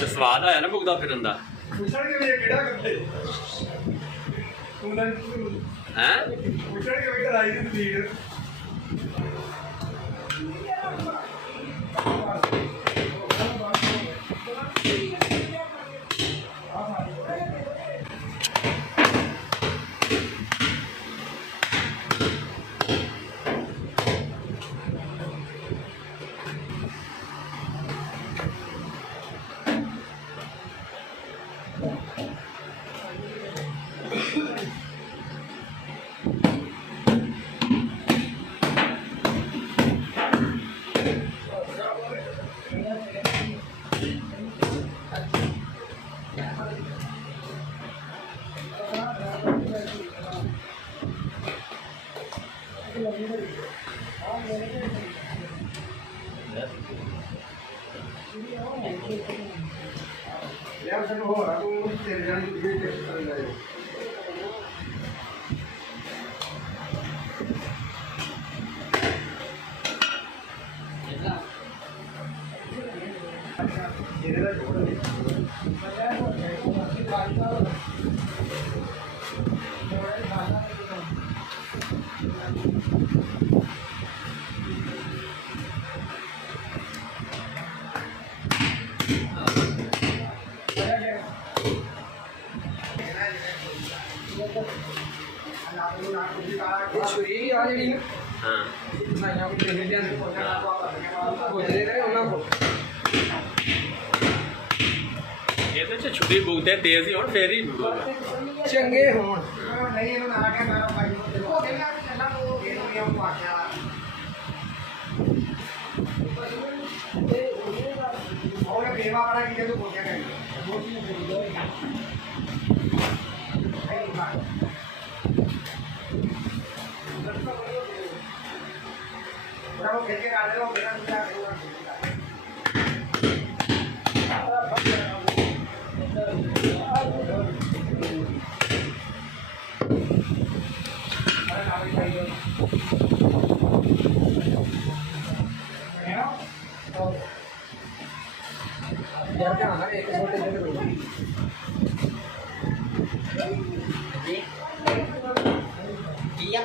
ਤੇ ਸਵਾਦ ਆਇਆ ਨਾ ਭੁਗਦਾ ਫਿਰਨ ਦਾ ਪੁੱਛਣਗੇ ਵੀ ਇਹ ਕਿਹੜਾ ਕਰਦੇ ਉਹਨਾਂ ਹੈ ਪੁੱਛਣਗੇ ਵੀ ਕਰਾਈ ਦੀ ਤਸਵੀਰ यार चलो हो रहा तो तेरे जाने की ये टेस्ट कर ले छुरी आ जी हाँ बनाइया को दे दे गोजरे रहे ਉਹਨਾਂ को ਇਹਦੇ ਚ ਛੁਰੀ ਬੁਗਦੇ ਤੇਜ਼ ਹੀ ਹੁਣ ਫੇਰ ਹੀ ਚੰਗੇ ਹੋਣ ਨਹੀਂ ਇਹਨੂੰ ਨਾ ਕੇ ਮਾਰੋ ਭਾਈ ਉਹ ਕਹਿੰਦਾ ਕਿ ਚੱਲਾਂ ਉਹ ਇਹਨੂੰ ਵੀ ਆਉਂ ਪਾਕਿਆ ਉਹਨੇ ਬੇਵਾ ਬੜਾ ਕੀ ਜਦੋਂ ਬੋਲਿਆ ਕਰੀ bravo que llega a lo que यार क्या हमारे एक छोटे छोटे जी या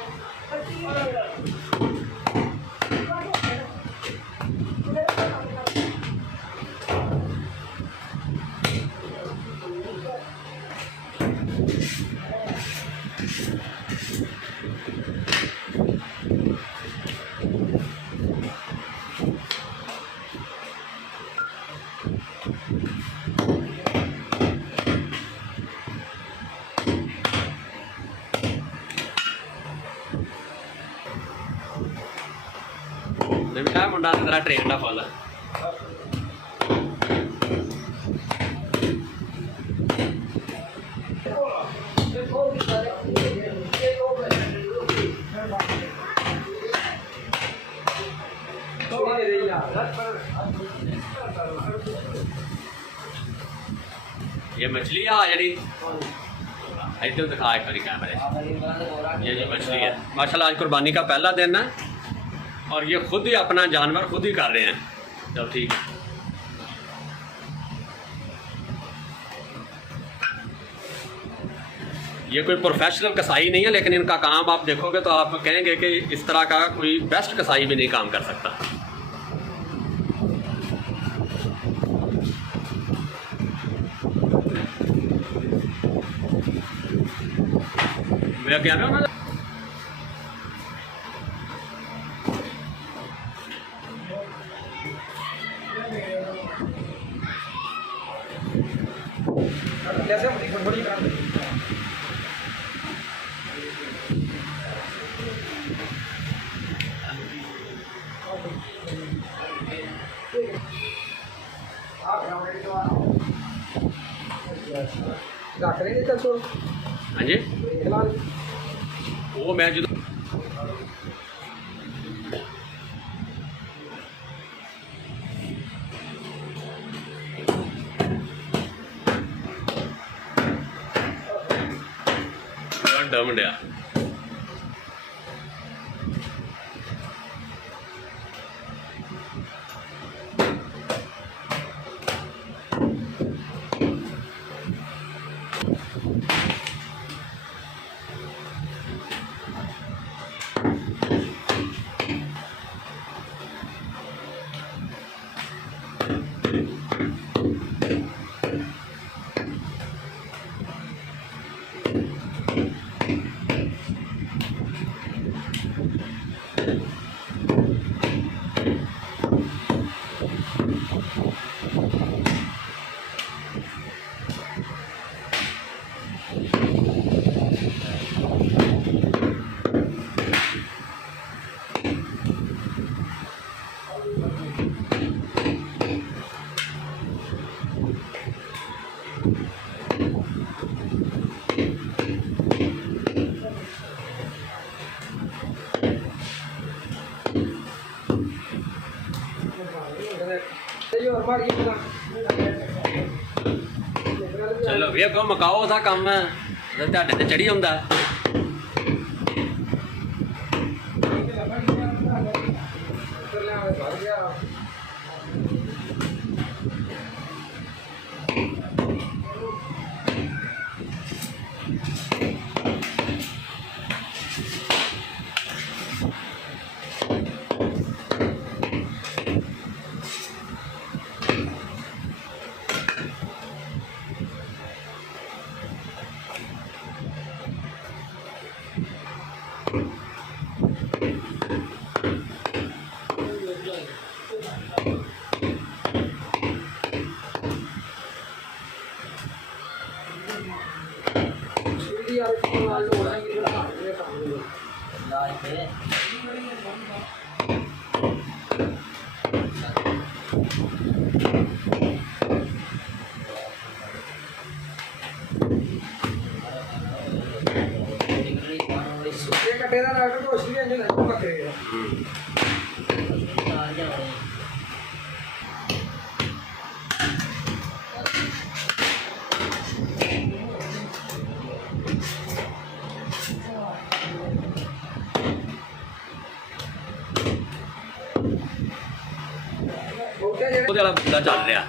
बेटा मुंडा तेरा ट्रेन का फल ये मछली आ जी इधर दिखा एक बारी कैमरे ये मछली है माशाल्लाह। आज कुर्बानी का पहला दिन है और ये खुद ही अपना जानवर खुद ही कर रहे हैं। चलो ठीक है। ये कोई प्रोफेशनल कसाई नहीं है, लेकिन इनका काम आप देखोगे तो आप कहेंगे कि इस तरह का कोई बेस्ट कसाई भी नहीं काम कर सकता। मैं कह रहा हूँ ना जैसे बड़ी कर रख रहे हैं तो हाँ जी फिलहाल वो मैं जो डमंडिया ਹੋਰ ਮਾਰੀ ਨਾ ਚਲੋ ਵੇਖੋ ਮਕਾਓ ਦਾ ਕੰਮ ਤੇ ਤੁਹਾਡੇ ਤੇ ਚੜੀ ਹੁੰਦਾ। ਕੱਟੇ ਦਾ ਡਾਕਟਰ ਕੋਸ਼ ਵੀ ਅੰਜ ਲੱਗ ਪੱਕੇ ਉਹਦੇ ਵਾਲਾ ਬੰਦਾ ਚੱਲ ਰਿਹਾ।